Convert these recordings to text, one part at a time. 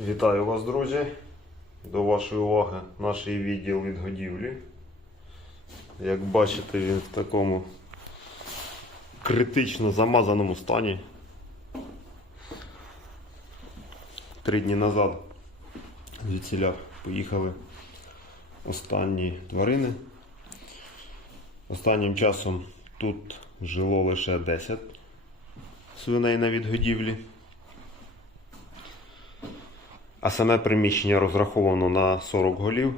Вітаю вас, друзі. До вашої уваги наш відділ від годівлі. Як бачите, він в такому критично замазаному стані. Три дні назад звідсіля поїхали останні тварини. Останнім часом тут жило лише 10 свиней на відгодівлі. А саме приміщення розраховано на 40 голів.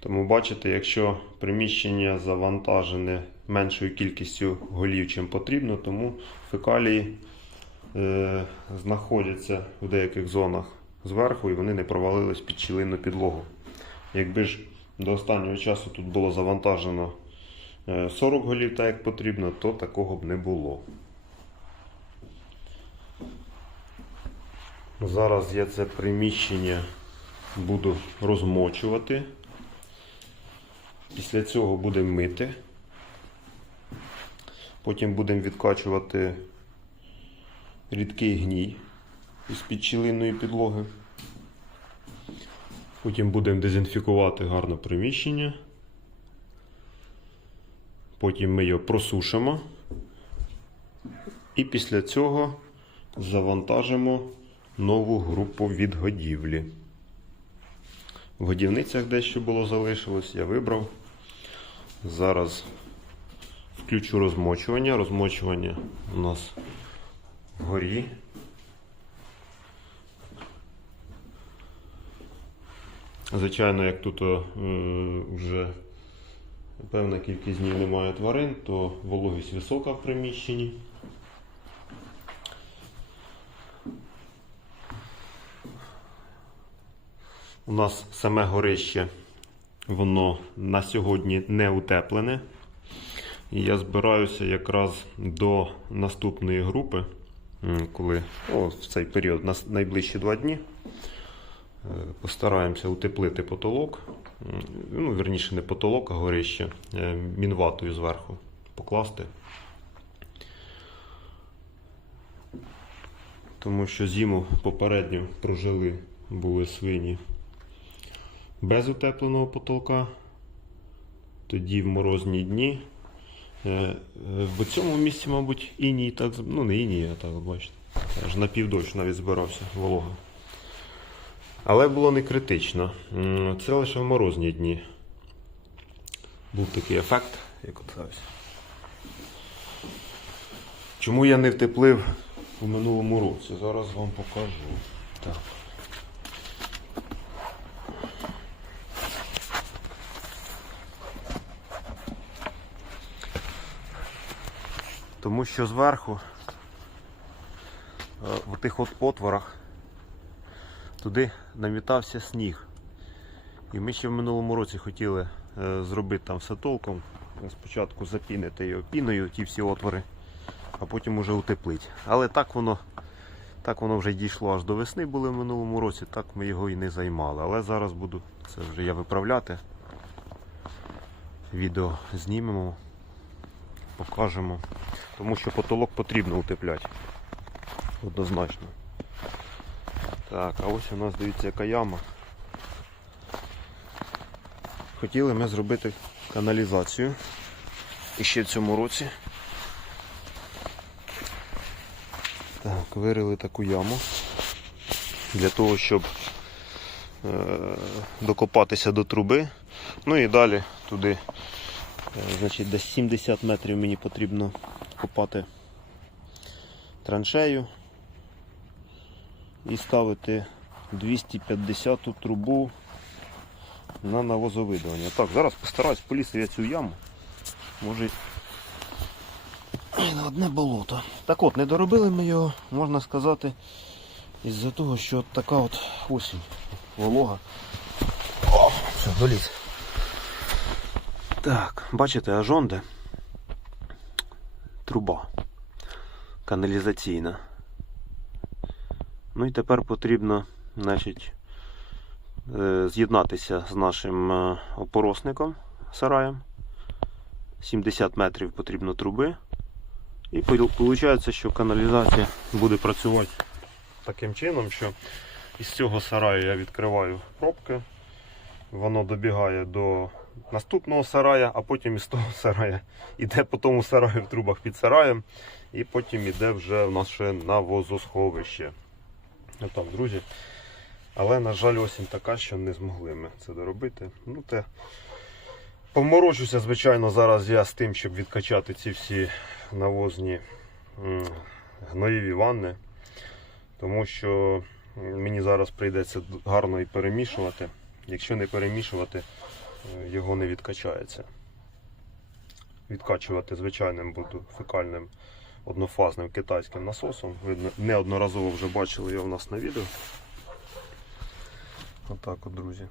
Тому бачите, якщо приміщення завантажене меншою кількістю голів, чим потрібно, тому фекалії е, знаходяться в деяких зонах зверху і вони не провалились під щілинну підлогу. Якби ж до останнього часу тут було завантажено е, 40 голів, так як потрібно, то такого б не було. Зараз я це приміщення буду розмочувати. Після цього будемо мити. Потім будемо відкачувати рідкий гній із підщілинної підлоги. Потім будемо дезінфікувати гарно приміщення. Потім ми його просушимо. І після цього завантажимо нову групу відгодівлі. В годівницях дещо було залишилось, я вибрав. Зараз включу розмочування. Розмочування у нас вгорі. Звичайно, як тут е, вже певна кількість днів немає тварин, то вологість висока в приміщенні. У нас саме горище, воно на сьогодні не утеплене. І я збираюся якраз до наступної групи, коли о, в цей період, на найближчі два дні, е, постараємося утеплити потолок. Ну, верніше, не потолок, а горище е, мінватою зверху покласти. Тому що зиму попередньо прожили були свині без утепленого потолка. Тоді в морозні дні. Е, е, В цьому місці, мабуть, іній так, ну не іній, а так, бачите. Аж на півдощ навіть збирався волога. Але було не критично. Це лише в морозні дні. Був такий ефект, як от ось. Чому я не втеплив у минулому році? Зараз вам покажу. Так. Тому що зверху, е, в тих от отворах, туди намітався сніг. І ми ще в минулому році хотіли е, зробити там все толком. Спочатку запінити його піною, ті всі отвори, а потім уже утеплити. Але так воно, так воно вже дійшло аж до весни були в минулому році, так ми його і не займали. Але зараз буду це вже я виправляти. Відео знімемо, покажемо. Тому що потолок потрібно утепляти. Однозначно. Так, а ось у нас дивіться яка яма. Хотіли ми зробити каналізацію. І ще в цьому році. Так, вирили таку яму для того, щоб е, докопатися до труби. Ну і далі туди, значить, десь 70 метрів мені потрібно копати траншею і ставити 250 трубу на навозовидування. Так, зараз постараюсь полізти я цю яму. Може на одне болото. Так от, не доробили ми його, можна сказати, із-за того, що така от осінь волога. О, все, доліз. Так, бачите, ажонде труба каналізаційна. Ну і тепер потрібно, значить, е, з'єднатися з нашим е, опоросником сараєм. 70 метрів потрібно труби. І виходить, що каналізація буде працювати таким чином, що Із цього сараю я відкриваю пробки. Воно добігає до наступного сарая, а потім із того сарая іде по тому сараю в трубах під сараєм. І потім іде вже в наше навозосховище. Отак, друзі. Але, на жаль, осінь така, що не змогли ми це доробити. Ну, те, поморочуся, звичайно, зараз я з тим, щоб відкачати ці всі навозні гноєві ванни. Тому що мені зараз прийдеться гарно і перемішувати. Якщо не перемішувати, його не відкачається. Відкачувати звичайним буду фекальним однофазним китайським насосом. Ви неодноразово вже бачили його в нас на відео. Отак от, друзі.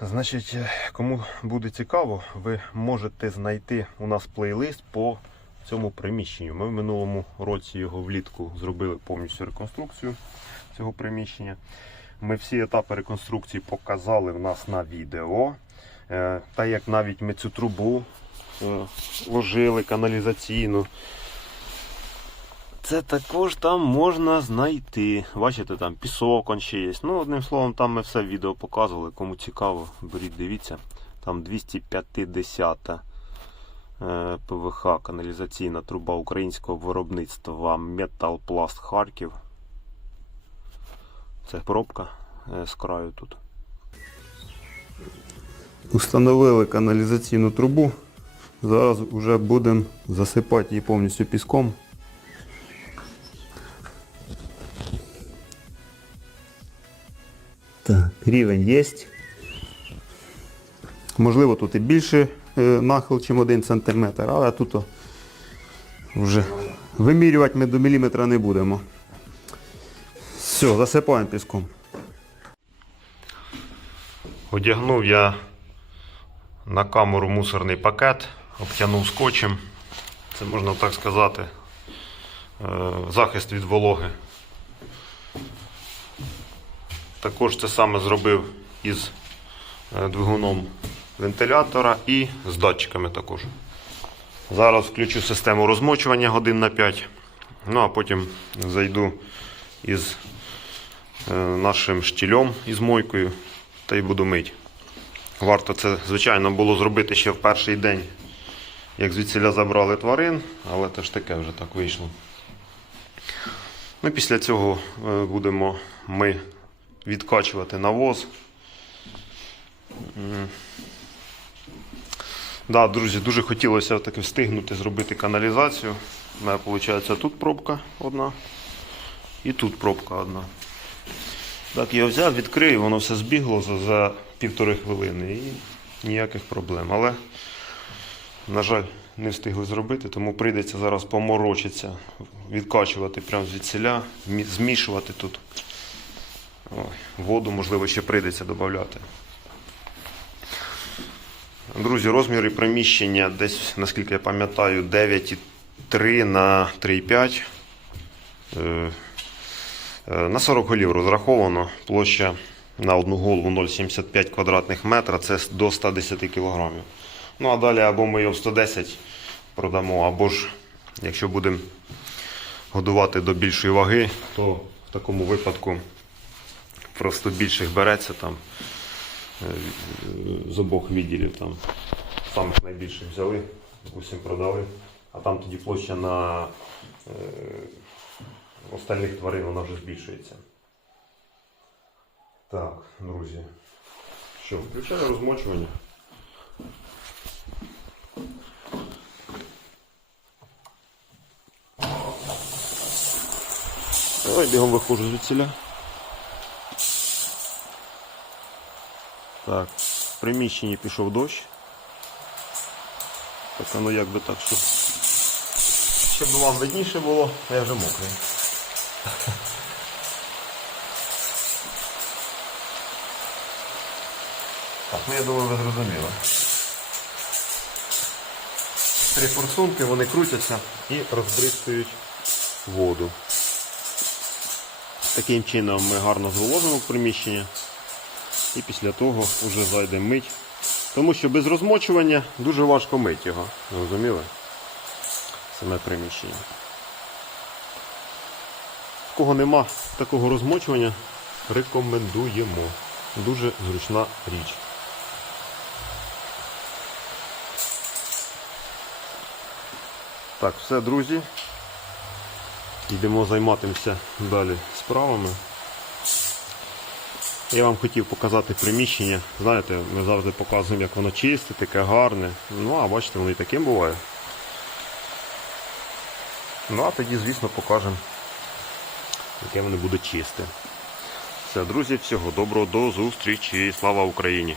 Значить, е, кому буде цікаво, ви можете знайти у нас плейлист по цьому приміщенню. Ми в минулому році його влітку зробили повністю реконструкцію цього приміщення. Ми всі етапи реконструкції показали в нас на відео. Е, Та як навіть ми цю трубу е, ложили каналізаційну. Це також там можна знайти. Бачите, там пісок он ще є. Ну, одним словом, там ми все відео показували. Кому цікаво, беріть, дивіться. Там 250 е, ПВХ каналізаційна труба українського виробництва Металпласт Харків. Це пробка е, з краю тут. Установили каналізаційну трубу. Зараз вже будемо засипати її повністю піском. Так, рівень є. Можливо, тут і більше е, нахил, ніж 1 см, але тут вже вимірювати ми до міліметра не будемо. Все, засипаємо піском. Одягнув я на камеру мусорний пакет, обтягнув скотчем. Це можна так сказати. е, Захист від вологи. Також це саме зробив із е, двигуном вентилятора і з датчиками також. Зараз включу систему розмочування годин на 5. Ну а потім зайду із е, нашим штілем із мойкою та й буду мити. Варто це, звичайно, було зробити ще в перший день, як звідсіля забрали тварин, але теж таке вже так вийшло. Ну, після цього е, будемо ми відкачувати навоз. Да, друзі, дуже хотілося таки встигнути зробити каналізацію. У мене виходить тут пробка одна і тут пробка одна. Так, я взяв, відкрив, воно все збігло за, за півтори хвилини і ніяких проблем. Але, на жаль, не встигли зробити, тому прийдеться зараз поморочитися, відкачувати прямо звідсіля, мі- змішувати тут. Ой, воду, можливо, ще прийдеться додати. Друзі, розміри приміщення десь, наскільки я пам'ятаю, 9,3 на 3,5. Е, е, На 40 голів розраховано. Площа на одну голову 0,75 квадратних метра, це до 110 кг. Ну а далі або ми його в 110 продамо, або ж, якщо будемо годувати до більшої ваги, то в такому випадку просто більших береться там е, з обох відділів. Там самих найбільших взяли, усім продали, а там тоді площа на е, остальних тварин вона вже збільшується. Так, друзі. Що, включаю розмочування. Давай бігом виходжу звідсіля. Так, в приміщенні пішов дощ. Так воно як би так, щоб, щоб вам видніше було, а я вже мокрий. Так, ну я думаю, ви зрозуміли. Три форсунки, вони крутяться і розбризкують воду. Таким чином ми гарно зволожимо приміщення. І після того вже зайде мить. Тому що без розмочування дуже важко мити його. Розуміли? Саме приміщення. В кого нема такого розмочування, рекомендуємо. Дуже зручна річ. Так, все, друзі. Йдемо займатися далі справами. Я вам хотів показати приміщення. Знаєте, ми завжди показуємо, як воно чисте, таке гарне. Ну, а бачите, воно і таким буває. Ну, а тоді, звісно, покажемо, яке воно буде чисте. Все, друзі, всього доброго, до зустрічі. Слава Україні!